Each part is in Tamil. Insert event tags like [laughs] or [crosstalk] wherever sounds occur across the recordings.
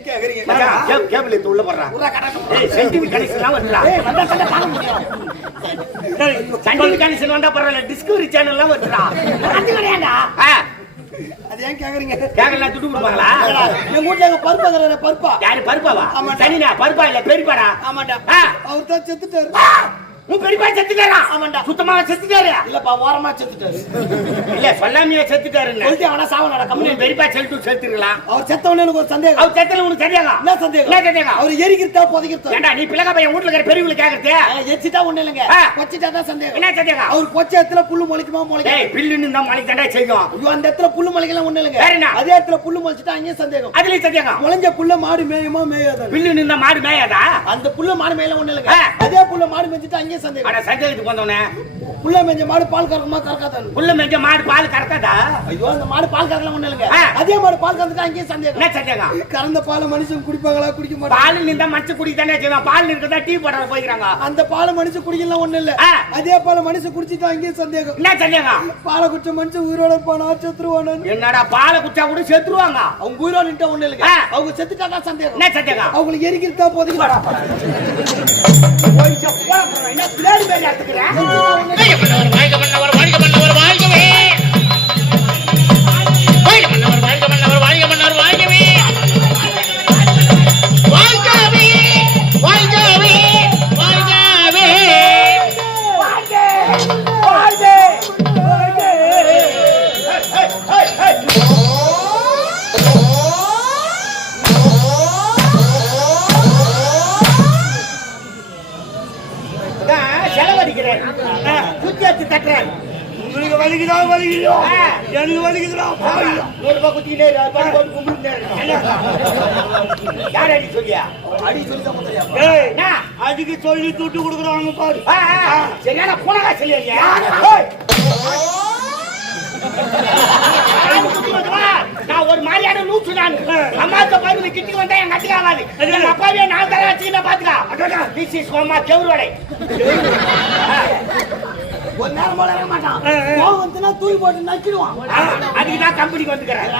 கேக்குறீங்க கேபிள் எடுத்து உள்ள போடுறா. சென்டிமீட்டர் கனெக்ஷன்லாம் வருதுடா. வந்தா தாங்க சென்டிமீட்டர் கனெக்ஷன் வந்தா பரவாயில்ல, டிஸ்கவரி சேனல்லாம் வருதுடா. அது கிடையாதுடா. ஆ, அது ஏன் கேக்குறீங்க கேக்கல துட்டு கொடுப்பாங்களா? எங்க வீட்டுல எங்க பருப்பா யாரு பருப்பாவா? ஆமாடா. சனினா, பருப்பா இல்ல, பெரியப்பாடா? ஆமாண்டா ஆ, அவர் தான் செத்துட்டாரு உன் பெரியப்பா செத்துட்டாரா? ஆமாண்டா. சுத்தமா செத்துட்டாரு? இல்லப்பா ஓரமா செத்துட்டாரு இல்ல, சொல்லாமையே செத்துட்டாருன்னு. சொல்லிட்டு அவனா சாவனாடா கம்மி உன் பெரியப்பா செலுத்து செத்துருக்கலாம். அவர் செத்தவனே எனக்கு ஒரு சந்தேகம் அவர் செத்தல உனக்கு தெரியாதா? என்ன சந்தேகம் என்ன சந்தேகம்? அவர் எரிக்கிறதா புதைக்கிறதா ஏண்டா, நீ பிள்ளைங்க பையன் வீட்டுல இருக்கிற பெரியவங்களை கேக்குறது? எச்சிட்டா ஒண்ணு இல்லைங்க ஆ. கொச்சிட்டா தான் சந்தேகம் என்ன சந்தேகம்? அவர் கொச்ச இடத்துல புல்லு முளைக்குமா ஏய், முளைக்கும் பில்லுன்னு மலைக்கு தாண்டா செய்யும். ஐயோ அந்த இடத்துல புல்லு முளைக்கலாம் ஒண்ணு இல்லைங்க வேற என்ன? அதே இடத்துல புல்லு முளைச்சிட்டா அங்கேயும் சந்தேகம் அதுலயும் சந்தேகம். முளைஞ்ச புல்ல மாடு மேயுமா மேயாதா பில்லுன்னு மாடு மேயாதா? அந்த புல்ல மாடு மேயல ஒண்ணு இல்லைங்க. அதே புல்ல மாடு மேய்ச்சிட்டா சந்தேகம் அட, சந்தேகத்துக்கு வந்தவனே. புல்ல மேய்ஞ்ச மாடு பால் கறக்குமா கறக்காதான் மாடு பால் கறக்காதா? ஐயோ அந்த மாடு பால் கறக்கலாம் ஒண்ணு இல்லைங்க. அதே மாடு பால் கறந்துட்டா அங்கேயும் சந்தேகம் என்ன சந்தேகம்? கறந்த பாலை மனுஷன் குடிப்பாங்களா குடிக்க மாட்டாங்க பால் நின்றா மச்ச குடி தானே செய்வான். பால் இருக்கதா டீ போட போய்க்கிறாங்க. அந்த பாலை மனுஷன் குடிக்கலாம் ஒண்ணு இல்ல. அதே பாலை மனுஷன் குடிச்சிட்டா அங்கேயும் சந்தேகம் என்ன சந்தேகம்? பாலை குடிச்ச மனுஷன் உயிரோட இருப்பானா செத்துருவானு என்னடா பாலை குடிச்சா கூட செத்துருவாங்க அவங்க உயிரோட நின்ட்டா ஒண்ணு இல்லைங்க. அவங்க செத்துட்டா தான் சந்தேகம் என்ன சந்தேகம் அவங்களுக்கு எரிக்கிறதா போதும் போய் போறேன். என்ன பிளேடு பேர் எடுத்துக்கிறேன் செலவழிக்கிறேன். குச்சி வச்சு தட்டுறேன். உங்களுக்கு வலிக்குதா வலிக்குதோ. எனக்கு வலிக்குதுடா பாவி. நூறு ரூபாய் குத்திக்கிட்டே இரு. அது பாட்டு போட்டு கும்பிட்டுட்டே இரு. யார் அடி சொல்லியா? அடி சொல்லி? அதுக்கு சொல்லி துட்டு கொடுக்குறாங்க பாரு. சரியான புனகா சொல்லியா நான் ஒரு மாதிரியான லூசு நான். அம்மாத்த பாரு கிட்டி வந்தா என் கட்டுக்கு ஆகாது எங்க அப்பாவே நான் தர வச்சுக்கிட்ட பாத்துக்கா. திஸ் இஸ் அம்மா ஒரு நேரம் போல இருக்க மாட்டான். கோவம் தூக்கி போட்டு நக்கிடுவான். அதுக்கு தான் கம்பெனிக்கு வந்துக்கிறேன்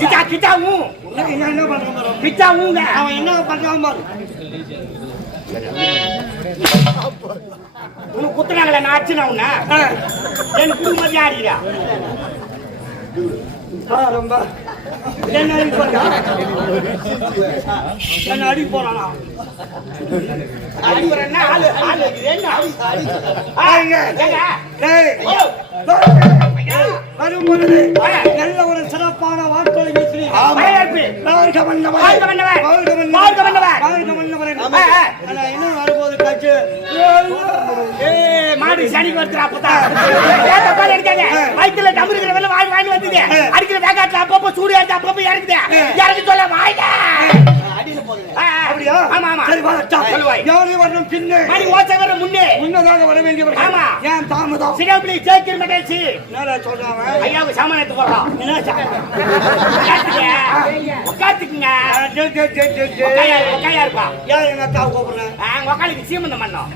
கிட்டா கிட்டா ஊ. என்ன பண்றான் அவன் என்ன பண்றான் பாரு? உனக்கு குத்துனாங்களே நான் அடிச்சுனா உன்ன? எனக்கு குடும்பம் யாருடா ஆ, ரொம்ப. என்ன அடி போறான் என்ன அடி போறானா அடிக்கிற என்ன ஆளு ஆளு இது என்ன ஆ, ஏங்க. ஏங்க. ஏய் ஓ, வரும் பொழுது நல்ல ஒரு சிறப்பான வார்த்தை வரவேற்பு. வாழ்க மன்னவர். வாழ்க என்ன வரும்போது காட்சி மாடு சனிக்கு வருதுடா அப்பதான். ஏத்த வயித்துல டம்பு இருக்கிற வேலை வாங்கி வாங்கி வந்துது. அடிக்கிற வேகாட்டுல அப்பப்போ சூடு ஏறுது, அப்பப்போ இறங்குது. இறங்கி சொல்ல வாய்டா. அடியில போகுது அப்படியா ஆமா, ஆமா. சரி வா. சொல்லுவாய். யானை வரணும் பின்னே மணி ஓசை வர முன்னே. முன்னதாக வர வேண்டியவர் ஆமா. ஏன் தாமதம் சிகாப்பிளி சேக்கிரி மெட்டல்சி. என்ன சொல்றாங்க ஐயாவுக்கு சாமான் எடுத்து போடுறோம். என்ன டே. உட்காயா, இருப்பா. ஏன் எங்க அக்கா கூப்பிடுறேன் உக்காளுக்கு சீமந்தம் பண்ணோம்.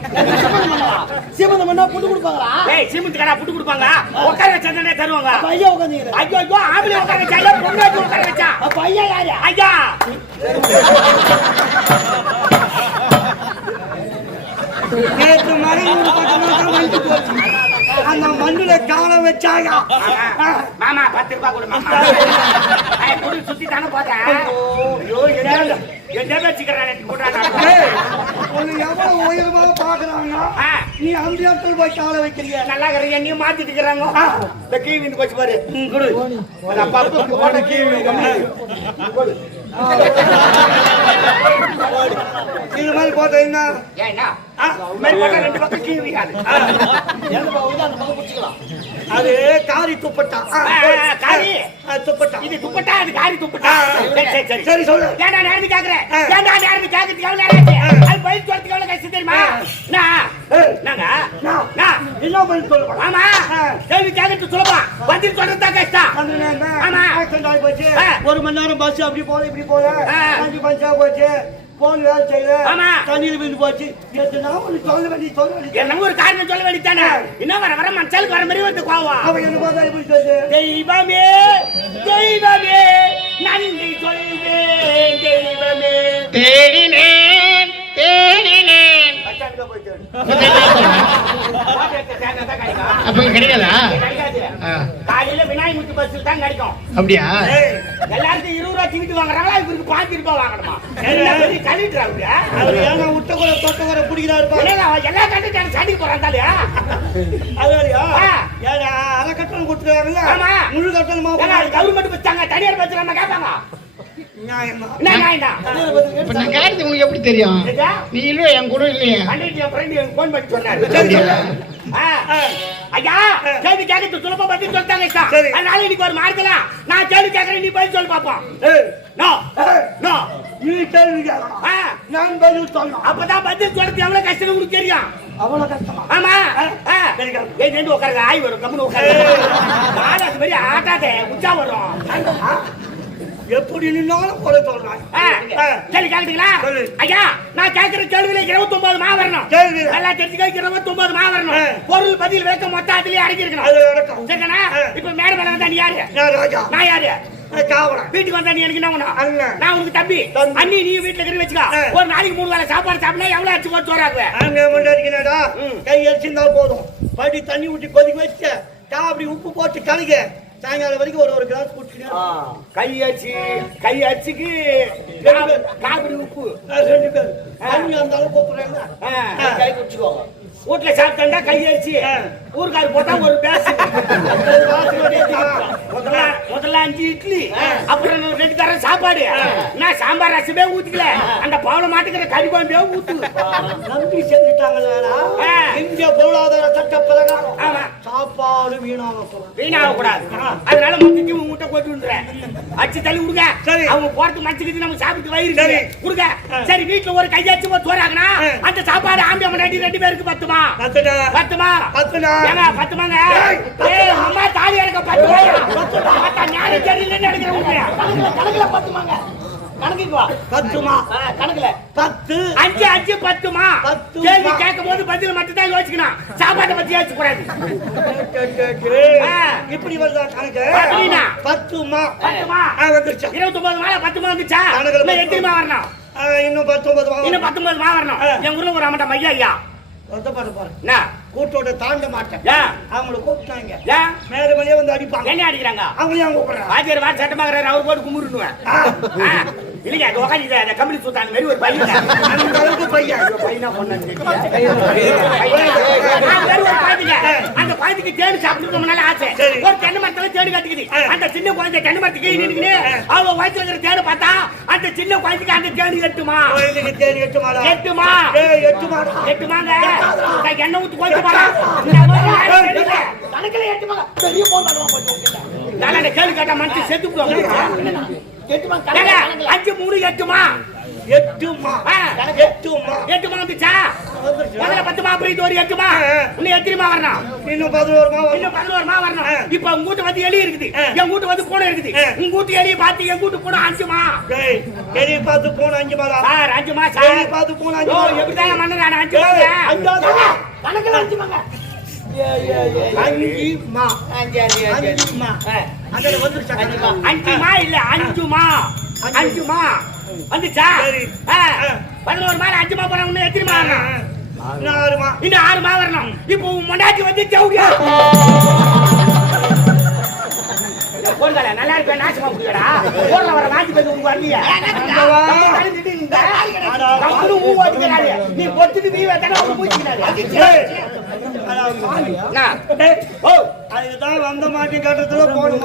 சீமந்தம் பண்ணா புட்டு கொடுப்பாங்களா ஏய், சீமந்து கடா புட்டு கொடுப்பாங்க. உட்கார வச்சா தருவாங்க. ஐயா உட்காந்துக்கிறேன் ஐயோ, ஐயோ, ஆம்பளை உட்கார வச்சா, ஐயா, பொண்ணு வச்சு உட்கார வச்சா. அப்ப ஐயா யாரு ஐயா நேற்று மறைவு பட்டணம் வந்து போச்சு. அந்த மண்ணுல காலை வச்சாங்க மாமா பத்து ரூபாய் கொடு மாமா குடி சுத்தி தானே போட்டேன் ஐயோ என்ன என்ன வச்சுக்கிறேன் ஏய், உன்னை எவ்வளவு உயரமா பாக்குறாங்க ஆ. நீ அந்த இடத்துல போய் காலை வைக்கிறிய? நல்லா இருக்கிறீங்க நீ மாத்திட்டு இருக்கிறாங்க. இந்த கீ விந்து போச்சு பாரு. குடு. ஒரு அப்பா அப்பா போட்ட கீ விந்து இது மாதிரி என்ன? போட்டா ரெண்டு பக்கம் கீ விக்காது அது காரி துப்பட்டா. காரி. துப்பட்டா. இது துப்பட்டா அது காரி துப்பட்டா. சரி சொல்லு ஏன்டா நேரத்து கேக்குறேன். ஏன்டா நேரத்து கேக்குறதுக்கு என்ன பண்ணி சொல்லுவாங்க ஆமா. கேள்வி கேட்கறது சுலபம் பதில் சொல்றது தான் கஷ்டம். அந்த நேரம் ஆமா. ஆக்சிடென்ட் ஆகி போச்சு. ஒரு மணி நேரம் பஸ் அப்படி போல இப்படி போல. அஞ்சு பஞ்சா போச்சு. போன் வேலை செய்யல. ஆமா. தண்ணியில் விழுந்து போச்சு. நான் ஒண்ணு சொல்ல வேண்டிய சொல்ல என்ன ஒரு காரணம் சொல்ல வேண்டியதானே என்ன வர வர மனுஷாலுக்கு வர மாதிரி வந்து கோவம். அவன் என்ன பார்த்தா எப்படி சொல்லு தெய்வமே தெய்வமே நன்றி சொல்வேன் தெய்வமே. தேடினேன் தேடினேன். [laughs] அப்ப கிடைக்காதா. காலையில விநாயகர் முத்து பஸ்ல தான் கிடைக்கும். அப்படியா? எல்லாருக்கும் இருபது ரூபா டிக்கெட் வாங்குறாங்களா? இவருக்கு பாஞ்சு ரூபாய் வாங்கணுமா? கழிட்டுறாங்க அவர்? ஏன்னா விட்ட குறை தொட்ட குறை பிடிக்கிறாரு பாரு எல்லா அதனாலயா ஆ. ஏன்னா அரை கட்டணம் கொடுத்துருக்காங்கல்ல ஆமா. முழு கட்டணமா கவர்மெண்ட் வச்சாங்க தனியார் பஸ் நம்ம கேட்பாங்க எப்படி தெரியும்? நீ இல்லையா என் கூட இல்லையா? phone பண்ணி சொன்னாரு. ஐயா, கேள்வி கேட்கறது சுலபமா பதில் சொல்லிட்டாங்க. அதனால இன்னைக்கு ஒரு மார்க்கலாம். நான் கேள்வி கேட்கறேன், நீ பதில் சொல்லு பாப்போம். ஏய், No. நீ. கேள்வி கேட்கலாம் ஆ. நான் பதில் சொல்லணும். அப்பதான் பதில் சொல்றது எவ்வளவு கஷ்டம் உங்களுக்கு தெரியும்? அவ்வளவு கஷ்டமா? ஆமா. ஏய், நின்று உட்காருங்க. ஆய் வரும். கம்முனு உட்காரு கால் அது மாதிரி ஆட்டாதே. உச்சா வரும்? எப்படி நின்னாலும் குறை சொல்றாங்க. கேள்வி சொல்லு. ஐயா நான் கேட்கிற கேள்வியில இருபத்தி ஒன்பது மா வரணும். நல்லா தெரிஞ்சுக்க இருபத்தி ஒன்பது மா வரணும். பொருள் பதில் வைக்க மொத்தம் அதுலயே அடங்கி இருக்கணும் அது நடக்கும் சரிதானா? ஆ. இப்ப மேல வந்தா நீ யாரு? நான் யாரு? வீட்டுக்கு வந்தா நீ எனக்கு என்ன. நான் உனக்கு தம்பி. அண்ணி நீ வீட்டுல இருக்கிற வச்சுக்கோ. ஒரு நாளைக்கு மூணு வேளை சாப்பாடு சாப்பிட்டா எவ்வளவு அடிச்சு போட்டு ம். கை அடிச்சிருந்தா போதும். படி தண்ணி ஊற்றி கொதிக்க வச்சு அப்படி உப்பு போட்டு கலங்க சாயங்காலம் வரைக்கும் ஒரு ஒரு கிளாஸ் குடிச்சுங்க கை அச்சு கை அச்சுக்கு காப்பிடி உப்பு. ரெண்டு பேர். தண்ணி அளவுக்கு கூப்பிடுறாங்க கை குடிச்சுக்கோ வீட்டுல சாப்பிட்டா கை அரிசி ஊறுகாய் போட்டா ஒரு பேசு [laughs] முதல்ல முதல்ல அஞ்சு இட்லி அப்புறம் ரெண்டு தரம் சாப்பாடு. நான் சாம்பார் ரசமே ஊத்திக்கல. அந்த பவுல மாட்டுக்கிற கறி குழம்பே ஊத்து. நம்பி செஞ்சுட்டாங்களா ஆ. இந்திய பொருளாதார சட்ட பிரகாரம் சாப்பாடு வீணாக கூடாது. அதனால மொத்தத்தையும் உங்க முட்டை கொட்டி விட்டுறேன் அச்சு தள்ளி விடுங்க சரி. அவங்க போறது மச்சுக்கிட்டு நம்ம சாப்பிட்டு வயிறு சரி. கொடுங்க சரி வீட்டுல ஒரு கையாச்சு ஆ. அந்த சாப்பாடு ஆம்பிய முன்னாடி ரெண்டு பேருக்கு பத்துமா? பத்துமா? ஏங்க பத்துமாங்க? அம்மா தாலி எடுக்க பத்துமா பத்தா. ஞானம் தெரியலன்னு நினைக்கிறேன் கணக்குல பத்துமாங்க. கணக்குக்கு பத்துமா? ஆ, கணக்குல. பத்து. அஞ்சு பத்துமா பத்துமா. கேள்வி கேட்கும் போது பதில் மட்டும் தான் யோசிக்கணும். சாப்பாட்டை பத்தி யோசிக்க கூடாது. இப்படி வருதா கணக்கு? அப்படின்னா? பத்துமா? பத்துமா? வந்துருச்சா. இருபத்தி ஒன்பது மாலை பத்து வந்துச்சா? கணக்குல இன்னும் பத்து. எத்தனை மா வரணும் இன்னும் பத்தொன்பது இன்னும் பத்தொன்பது மா வரணும். என் ஊர்ல ஒரு அமட்ட மையா ஐயா. கூட்டோட தாண்ட மாட்டேன். அவங்கள கூப்பிட்டாங்க. மேல மேலே வந்து அடிப்பாங்க. என்ன அடிக்கிறாங்க? அவங்க ஏன் கூப்பிடுறாங்க வாத்தியார் வாட்ஸ் சட்டமாகறாரு அவர் போட்டு கும்பிடுனுவேன் இல்லைங்க அது உட்காந்து அந்த கம்பெனி சுத்தாங்க மாதிரி ஒரு பையன் அந்த அளவுக்கு பையன் பையனா. அந்த குழந்தைக்கு தேடி நாள் ஆசை. ஒரு தென்னை மரத்துல தேடி கட்டிக்குது அந்த சின்ன குழந்தை தென்னை மரத்துக்கு நின்னுக்கின்னு அவங்க வயிற்றுல இருக்கிற தேடு பார்த்தா அந்த சின்ன குழந்தைக்கு அந்த தேடி எட்டுமா தேடி எட்டுமா ஏய் எட்டு மாடா எட்டுமாங்க எண்ணெய் ஊத்து பாரா கணக்கில் எட்டுமா பெரிய போன் நான் கேள்வி கேட்டா மனுஷன் செத்து அஞ்சு மூணு எட்டுமா? எட்டுமா. எட்டுமா? எட்டுமா வந்துச்சா முதல்ல பத்துமா அப்புறம் இது ஒரு எட்டுமா? இன்னும் எத்தனைமா வரணும்? இன்னும் பதினோருமா இன்னும் பதினோருமா வரணும்? இப்ப உங்க வீட்டு வந்து எலி இருக்குது. என் வீட்டு வந்து பூனை இருக்குது. உங்க வீட்டு எலியை பார்த்து என் வீட்டு பூனை அஞ்சுமா? ஏய் எலி பார்த்து போன அஞ்சு மாடா சார் அஞ்சுமா சார். பார்த்து போன அஞ்சு எப்படிதான் மன்னர் அஞ்சு ஏய், அஞ்சாவது. கணக்கில் அஞ்சுமாங்க. அஞ்சு மா. அஞ்சு அஞ்சு அஞ்சு. மா. அந்த வந்துருச்சா கணக்கு? அஞ்சுமா இல்ல அஞ்சுமா அஞ்சுமா வந்துச்சா. பதினோரு மாதம் அஞ்சுமா போனா இன்னும் எத்தனை மா வரணும் இன்னும் இன்னும் ஆறு மா வரணும். இப்போ உன் மொண்டாட்டி வந்து ஜவுடியா போடுதல நல்லா இருப்ப நாசமா முடியடா போடுற வர நாச்சு போய் உங்க வரலையா அந்தவா. நீ பொத்துட்டு நீ ஒரு மூச்சினாரு அதுதான் வந்த மாட்டி கட்டத்துல போன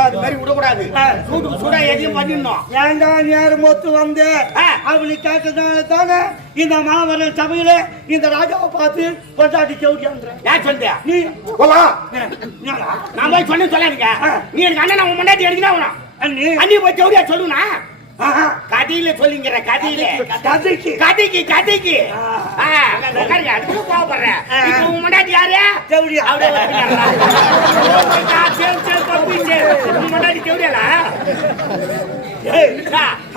அது மாதிரி விடக்கூடாது சூட்டுக்கு சூடா எதையும் பண்ணிடணும் ஏன்டா நேரம் மொத்து வந்து ஆ. அவளை கேட்டதுனால தானே இந்த மாவரம் சபையில இந்த ராஜாவை பார்த்து கொண்டாடி செவிட்டியான்ற யார் சொன்னியா நீ என்னடா? நான் போய் சொல்லாதீங்க நீ எனக்கு அண்ணன் அவன் முன்னாடி எடுக்கணும் அண்ணி அண்ணி போய் ஜவுடியா சொல்லுனா. கதையில சொல்லிங்கிற கதையில கதைக்கு கதைக்கு கதைக்கு உட்காருங்க, அதுக்கு கோவப்படுறேன். இப்போ உன் முன்னாடி யாரு? ஓ, போயிட்டா, சரி, சரி, பப்பி, சரி. உன் முன்னாடி?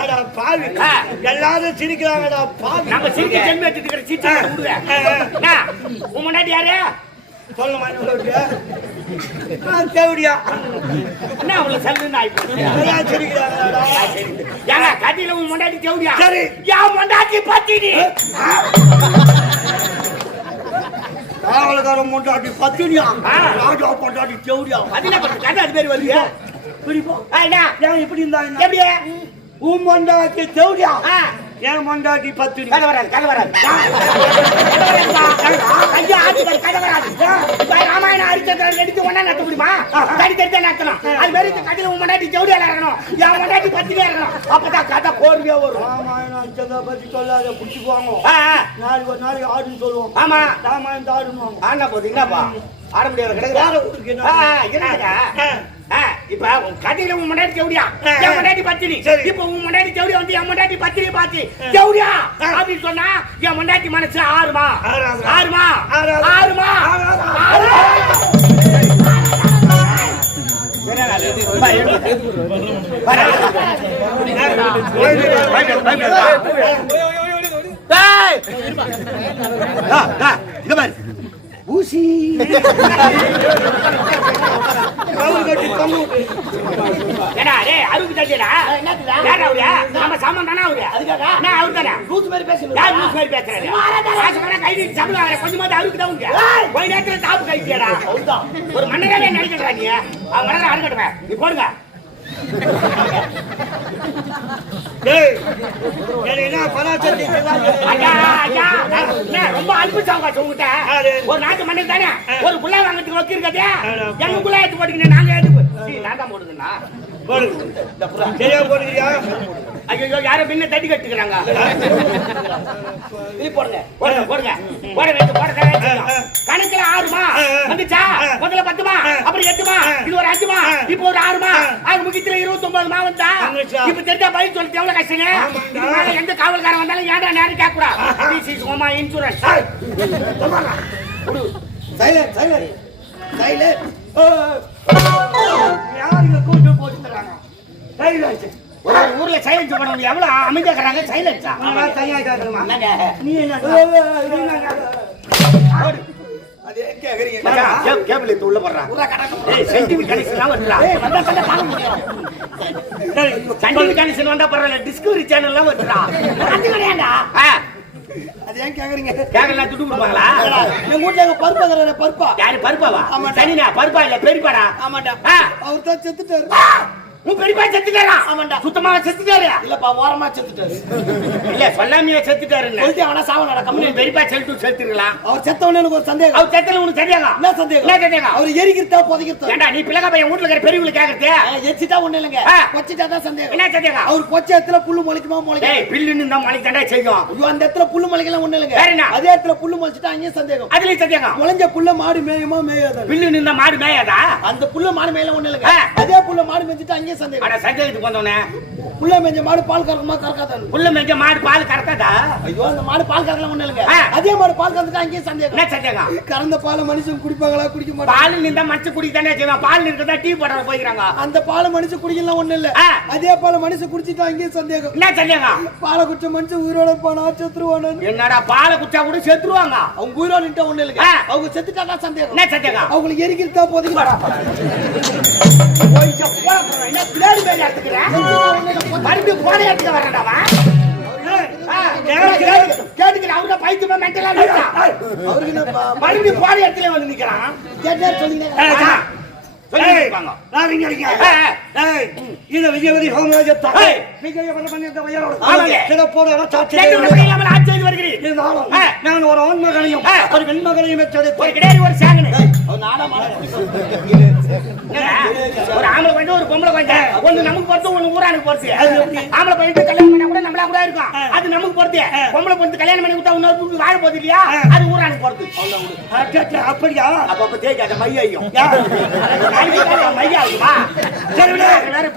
அடா பாவி. எல்லாரும் சிரிக்கிறாங்கடா பாவி. நம்ம சிரிக்க ஜென்ம எடுத்துக்கிற என்ன? உன் முன்னாடி யாரு? சொல்ல மாட்டேன் தேவடியா என்ன அவ்வளவு சல்லுன்னு ஆயிப்போச்சு சிரிக்கிறாங்கடா? ஏங்க கட்டில உன் முன்னாடி தேவடியா சரி. என் முன்னாடி பத்தினி. காவல்காரன் பொண்டாட்டி பத்தினியா ஆ. ராஜா பொண்டாட்டி தேவடியா அது என்ன பண்றது? கதை அது பேர் வருது பிடிப்பா ஆ, என்ன? ஏன் இப்படி இருந்தா என்ன? எப்படி உன் பொண்டாட்டி தேவடியா ஆ, என் பொண்டாட்டி பத்தினி கதை வராது கதை வராது. ஐயா, ஆத்துக்காரி கதை வராது. ராமாயணம் ஹரிச்சந்திரன் எடுத்து ஒண்ணா நடத்த முடியுமா? தனி தனியா நடத்தணும். அது மாதிரி இந்த கதையில உன். என் பத்தினியா இருக்கணும். அப்பதான் கதை கோர்வையா வரும். ராமாயணம் பத்தி சொல்லாத பிடிச்சுக்குவாங்க நாளைக்கு ஒரு நாளைக்கு ஆடுன்னு சொல்லுவோம். ஆமா. ராமாயணம் ஆடுன்னு ஆனா போது என்னப்பா? ஆட முடியாது கிடையாது இப்ப உன் கதையில உன் முன்னாடி தேவடியா என் முன்னாடி பத்தினி சரி. இப்ப உன் முன்னாடி தேவடியா வந்து என் முன்னாடி பத்தினி பாத்து தேவடியா அப்படின்னு சொன்னா என் முன்னாடி மனசு ஆறுமா. ஆறுமா. ஆறுமா. ஆறுமா ஊசி. ஏடா டேய் அருகு தட்டிடா யாரா அவரு? நம்ம சாமான் தானே அவரு? அதுக்காக? நான் அவரு தானே லூசு மாதிரி பேசணும் யார் லூஸ் மாதிரி பேசுறாரு? ஆசைப்பட கை நீட்டி சம்பளம் வாங்குற கொஞ்சமாவது அழுக்கு தான் உங்க போய் நேரத்துல தாப்பு கைட்டியாடா ஒரு மன்னராவே நடிக்கிறா நீ. அவன் மன்னரை அறுக்கட்டுமே நீ போடுங்க. ரொம்ப அன்பு சாங்க உங்ககிட்ட? ஒரு நாட்டு மன்னர் தானே? ஒரு புள்ள இருக்கதே? ஆடா. எங்க புள்ள எடுத்து போட்டுக்கிட்டு நாங்க எடுத்து நான் தான் போடுதுண்ணா? ஐயோ யாரோ பின்ன தட்டி கட்டுக்கிறாங்க போடுங்க போடுங்க போடுங்க. போட வைத்து போட தர வச்சுக்கோ. கணக்குல ஆறுமா? வந்துச்சா? முதல்ல பத்துமா? இது ஒரு அஞ்சுமா? இப்போ ஒரு ஆறுமா? ஆறு முக்கியத்துல இருபத்தி ஒன்பது மா வந்தா. இப்ப தெரிஞ்சா பதில் சொல்லிட்டு எவ்வளவு கஷ்டங்க? எந்த காவல்காரன் வந்தாலும் ஏன்டா நேரம் கேட்க கூடாது Oma Insurance. Silent silent silent யார் இங்க கூட்டு போட்டு தராங்க? கையில் வச்சு. ஒரு ஊர்ல சைலன்ஸ் பண்ணவங்க எவ்வளவு அமைதியா இருக்கிறாங்க? சைலன்ஸா உனக்கு தனியா கேட்கணுமா? என்னங்க? நீ கேக்குறீங்க மச்சான், கேபிள் எடுத்து உள்ள போடுறான் சென்டிமீட்டர் கனெக்ஷன் வந்துடா வந்தா வந்தா தாங்க முடியும் சென்டிமீட்டர் கனெக்ஷன் வந்தா பரவாயில்ல டிஸ்கவரி சேனல்லாம் வந்துடா அது கிடையாண்டா அது ஏன் கேக்குறீங்க? கேக்கலாம் துட்டு கொடுப்பாங்களா? எங்க வீட்ல எங்க பருப்பு பருப்பா? யாரு பருப்பாவா? ஆமாடா. பருப்பா இல்ல பெரியப்பாடா? ஆமாண்டா. ஆ, அவர் தான் செத்துட்டாரு உன் பெரியப்பா செத்துட்டாரா? ஆமாண்டா. சுத்தமா செத்துட்டாரு? இல்லப்பா ஓரமா செத்துட்டாரு. இல்ல சொல்லாமையே செத்துட்டாருன்னு. சொல்லிட்டு அவனா சாவனடா கம்பெனி கம்பெனி பெரியப்பா செலுத்து செத்துருக்கலாம் அவர் செத்தவனே எனக்கு ஒரு சந்தேகம். அவர் செத்துல உனக்கு தெரியாதா? என்ன சந்தேகம்? என்ன சந்தேகம்? அவர் எரிக்கிறதா புதைக்கிறதா? ஏண்டா நீ பிள்ளைங்க பையன் வீட்டுல இருக்கிற பெரியவங்களுக்கு கேக்குறது? எரிச்சிட்டா ஒண்ணு இல்லைங்க. பொச்சிட்டா தான் சந்தேகம். என்ன சந்தேகம்? அவர் பொச்ச இடத்துல புல்லு முளைக்குமா முளைக்கும் பில்லுன்னு தான் செய்யும். ஐயோ அந்த இடத்துல புல்லு முளைக்கலாம் ஒண்ணு இல்லைங்க. வேற என்ன? அதே இடத்துல புல்லு முளைச்சிட்டா அங்கேயும் சந்தேகம். அதுலயும் சந்தேகம். முளைஞ்ச புல்ல மாடு மேயுமா மேயாதா பில்லு நின்ற மாடு மேயாதா? அந்த புல்ல மாடு மேயல ஒண்ணு இல்லைங்க. அதே புல்ல மாடு மேய்ச்சிட்டு சந்தேகம் அட சந்தேகத்துக்கு மாடு பால் கறக்குமா மேஞ்ச மாடு பால் கறக்காதா? ஐயோ அந்த மாடு பால் கறக்கலாம் ஒண்ணு இல்லைங்க. அதே மாடு பால் கறந்துட்டா அங்கேயும் சந்தேகம் என்ன சந்தேகம் கறந்த பாலை மனுஷன் குடிப்பாங்களா? குடிக்க மாட்டாங்க பால் நின்றா செய்வான். பால் நின்றதா டீ போடுற போய்க்கிறாங்க. அந்த பாலை மனுஷன் குடிக்கலாம் ஒண்ணு இல்ல. அதே பாலை மனுஷன் குடிச்சிட்டா அங்கேயும் சந்தேகம் என்ன சந்தேகம் பாலை குடிச்ச மனுஷன் உயிரோட செத்துருவானு? என்னடா பாலை குடிச்சா கூட செத்துருவாங்க. அவங்க உயிரோட நின்றா ஒண்ணு இல்லைங்க. அவங்க செத்துட்டா சந்தேகம் என்ன சந்தேகம் அவங்களுக்கு எரிக்கிறதா போதைக்கு போய் போடா. என்ன பிளேடு மேல எடுத்துக்கிறேன். மறுபடியும் போட எடுத்துக்க வரடாவா கேட்டுக்கிறேன். அவங்க பைத்தியமா மென்டலா மறுபடியும் போட இடத்துல வந்து நிக்கிறான். சொல்லுங்க. இருப்பாங்க. நான் ஒரு ஆண் மகனையும் ஆ. ஒரு பெண் மகனையும் பெற்றெடுத்து ஒரு கிடையாது ஒரு சேங்கனு ஒரு ஆம்பளை பையன் ஒரு பொம்பளை பையன் ஒண்ணு நமக்கு பொறுத்து ஒண்ணு ஊரானுக்கு பொறுத்து ஆம்பளை பையன் கல்யாணம் பண்ணா கூட நம்மளா கூட இருக்கும் அது நமக்கு பொறுத்து பொம்பளை பொறுத்து கல்யாணம் பண்ணி விட்டா இன்னொரு வாழ போகுது இல்லையா அது ஊரானுக்கு பொறுத்து அப்படியா அப்ப அப்ப தேய்க்காத மையம் மையா சரி. வேற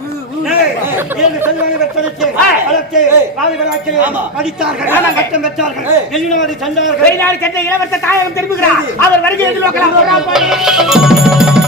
ஆமாங்க. பட்டம் பெற்றார்கள் எல்லினவாதி சென்றார்கள் வெளிநாடு சென்ற இளவரசர் தாயகம் திரும்புகிறார். அவர் வருகை எதிர்நோக்கலாம்.